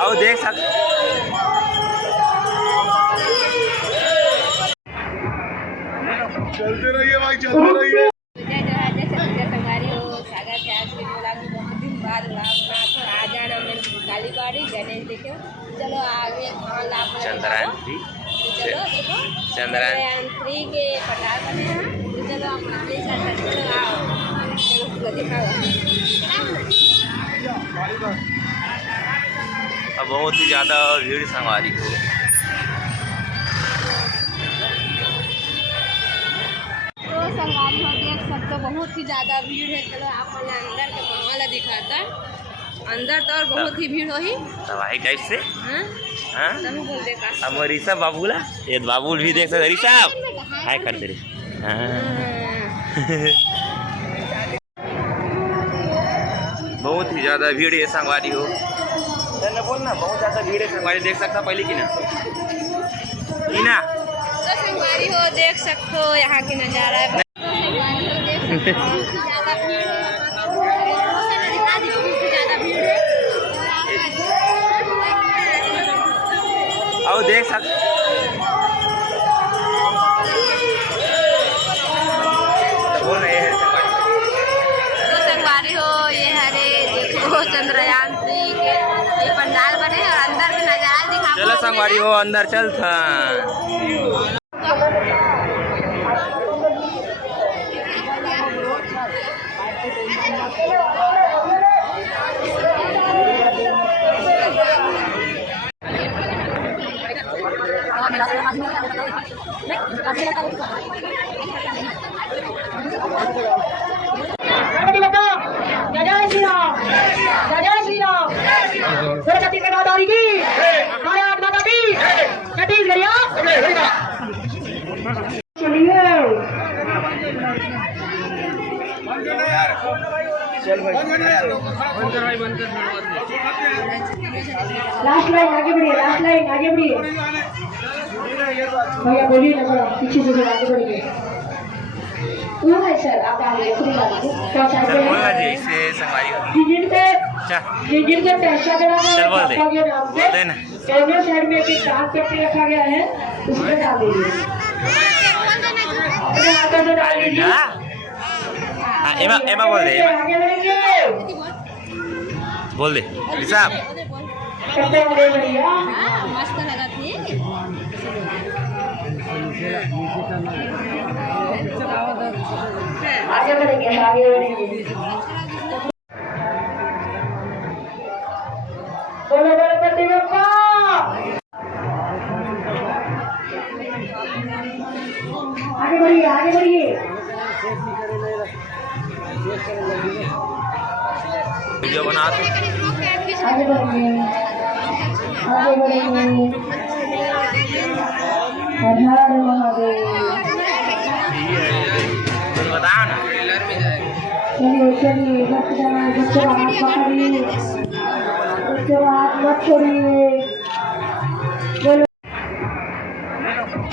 और देख सकते चलते रहिए भाई, चलते रहिए। कालीबाड़ी गणेश देखे। चलो आगे चंद्रयान 3 चंद्रयान 3 के पंडाल बने हैं। तो चलो आप चलो आओ, चलो दिखाओ। अब बहुत ही ज़्यादा भीड़ संगवारी को संगवारी हो देख सकते हो, बहुत ही ज़्यादा भीड़ है। चलो आप अंदर के माहौल दिखाता है। अंदर तो और बहुत ही भीड़ हो ही तबाही टाइप से। हाँ बोल दे का अब ऋषभ बाबूला ये बाबूल भी देख सकते ऋषभ हाय करते रहे। बहुत ही ज़्यादा भीड़ है संगवारी हो। चल बोलना बहुत ज़्यादा भीड़ है संगवारी देख सकता पहले की ना तो संगवारी हो देख सकते हो यहाँ की नज़ारा है। और देख सकते तो संगवारी हो ये हरे देखो चंद्रयान 3 के ये पंडाल बने और अंदर के नजारा दिखा। चलो संगवारी हो अंदर चल था। लास्ट लाइन आगे बढ़िए, लास्ट लाइन आगे बढ़िए भैया, बोलिए ना थोड़ा पीछे से आगे बढ़िए। वो है सर आप आगे जिनके पैसा देना कैमरे साइड में एक काम करके रखा गया है उसमें डाल दीजिए, डाल दीजिए। एमा बोल दे, आगे बढ़ेंगे, बोल दे ऋषभ। मस्त लगा थी। आगे बढ़ेंगे, आगे बढ़ेंगे। बोलो गणपति बप्पा। आगे बढ़िए, आगे बढ़िए। वीडियो बनाते आगे बढ़ेंगे, आगे बढ़ेंगे। हर हर महादेव। बताओ ना। चलिए चलिए मत जाना, बच्चों हाथ पकड़िए, बच्चों हाथ मत छोड़िए। बोलो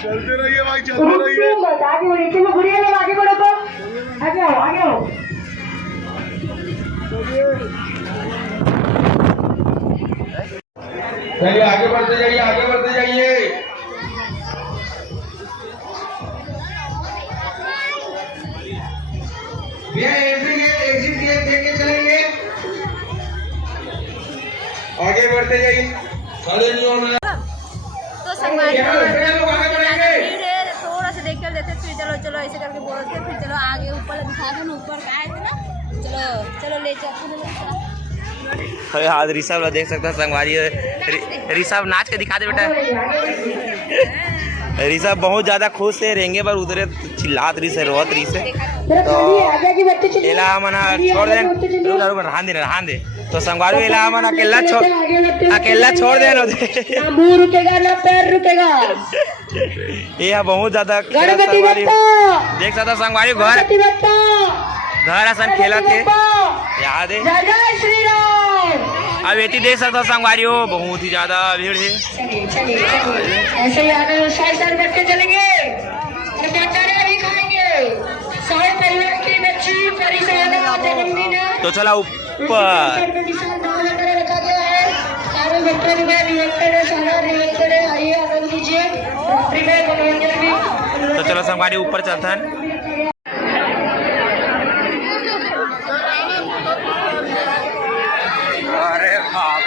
चलते रहिए भाई, चलते रहिए। बस आगे बढ़िए, चलो बढ़िया लोग आगे बढ़ो तो आगे आओ, आगे आओ। चलिए आगे बढ़ते जाइए, आगे बढ़ते जाइए। एग्जिट गेट देके चलेंगे, आगे बढ़ते जाइए। सारे नियम तो संगवारी थोड़ा सा देख कर देते, फिर चलो चलो ऐसे करके बोलते, फिर चलो आगे ऊपर दिखा दो ना, ऊपर आए थे ना। चलो चलो ले चलते। आज ऋषभ देख सकता है संगवारी। ऋषभ नाच के दिखा दे बेटा। ऋषभ बहुत ज्यादा खुश है, रेंगे पर उतरे चिल्लात रही से, रोत रही से। तो एला मना छोड़ दे, रहान दे। तो संगवारी एला मना अकेला छोड़ दे। ना मुंह रुकेगा ना पैर रुकेगा। ये बहुत ज्यादा देख सकता संगवारी घर आसन खेला थे याद है। अब एटी देख सकता संगवारी हो, बहुत ही ज्यादा भीड़ है। ऐसे ही आगे साइड साइड करके चलेंगे, भी खाएंगे। सारे परिवार की बच्ची जन्मदिन है। तो चला ऊपर। रखा गया है, सारे बच्चों का निमंत्रण है, सारा निमंत्रण है, आइए आनंद लीजिए, रात्रि में मनोरंजन भी। तो चलो संगवारी ऊपर चलता है। अरे बाप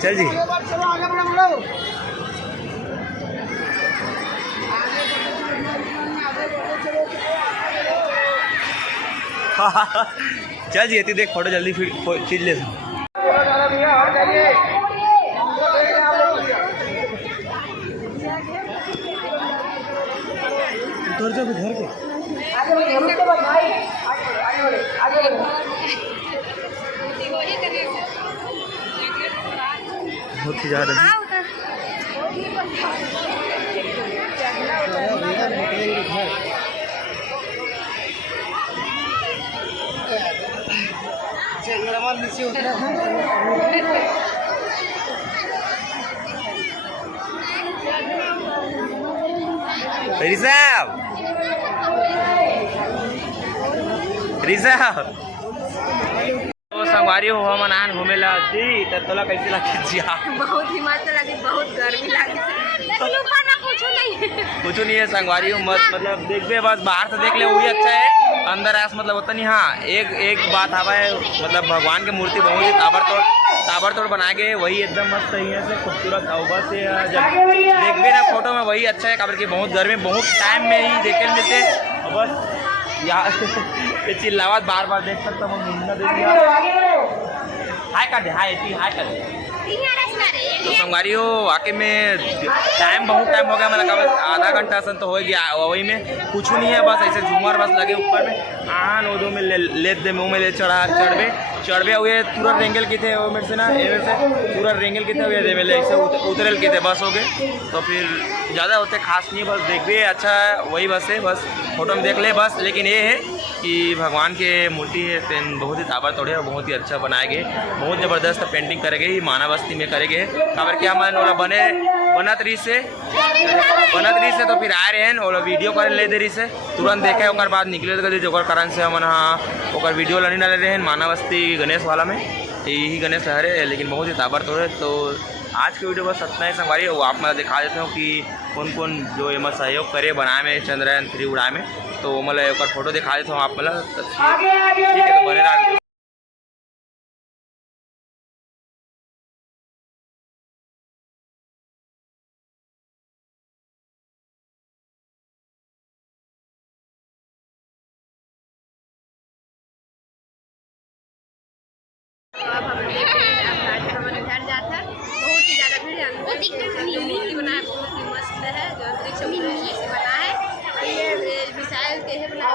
चल जी। चल जी देख फोटो जल्दी खींच ले। उधर जब घर के बहुत ही ज़्यादा रिजर्व तो संगवारी हो मनान घूमेला जी त तोला कैसे लगे जी? बहुत हिमाचल लगी, बहुत गर्मी लगी, लेकिन ऊपर ना कुछ नहीं है संगवारी हो मस्त, मतलब देखबे बस बाहर से देख ले वही अच्छा है, अंदर आस मतलब होता नहीं। हाँ एक बात हवा है, मतलब भगवान की मूर्ति बहुत ही ताबड़तोड़ बना के वही एकदम मस्त है से खूबसूरत और बस जब देखबे ना फोटो में वही अच्छा है। काबर की बहुत गर्मी बहुत टाइम में ही देखे मिलते और बस यार ये चिल्लावत बार बार देख सकता हूँ। मुन्ना देख हाय कर दे, हाय कर दे। तो संगवारी हो वाकई में बहुत टाइम हो गया, मतलब आधा घंटा सन तो हो गया। वही में कुछ नहीं है, बस ऐसे झूमर बस लगे ऊपर में आन उदो में ले दे मुँह में ले चढ़बे हुए तुरंत रेंगल की थे वो मेरे से ना एवं से तुरंत रेंगल की थे हुए दे मेले ऐसे उतरल की थे बस हो गए। तो फिर ज़्यादा होते खास नहीं, बस देख भी अच्छा है वही बस है, बस फोटो में देख ले बस। लेकिन ये है कि भगवान के मूर्ति है बहुत ही ताबड़तोड़ है, बहुत ही अच्छा बनाए गए, बहुत ज़बरदस्त पेंटिंग करे गई माना बस्ती में करे गए। काबर क्या मान बनत रही से तो फिर आए रहे हैं और वीडियो करे ले दे रही से तुरंत देखे और बाद निकले जो कारण से हमन हाँ वीडियो लनी डाले रहे हैं माना बस्ती गणेश वाला में यही गणेश लहरे है, लेकिन बहुत ही ताबड़तोड़ है। तो आज की वीडियो बस इतना ही संगवारी हो, आप मैं दिखा देता हूँ कि कौन कौन जो एम सहयोग करे बनाए में चंद्रयान 3 उड़ाए में। तो मतलब एक फोटो दिखा देता हूँ आप मतलब ठीक है, तो बने रहा। अब हम घर जाता है, बहुत ही ज़्यादा भीड़ है। मूर्ति बना है बहुत ही मस्त है, जो अंतरिक्ष से बना है और ये मिसाइल के है बना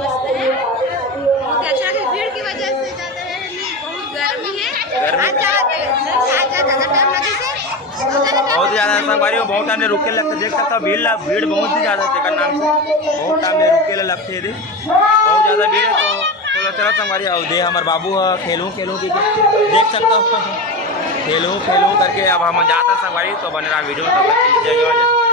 मस्त है, बहुत ही अच्छा है। भीड़ की वजह से ज़्यादा है, बहुत गर्मी है, बहुत ज़्यादा संगवारी हो, बहुत टाइम रुके लगते देख सकता भीड़ बहुत ही ज़्यादा थे नाम से बहुत टाइम रुके लगते थे, बहुत ज़्यादा भीड़ है। तो चलो संगवारी आओ दे हमारे बाबू खेलूँ की देख सकता हूँ खेलूँ करके अब हम जाता संगवारी। तो बने रहा वीडियो में, तब तक जय जवान।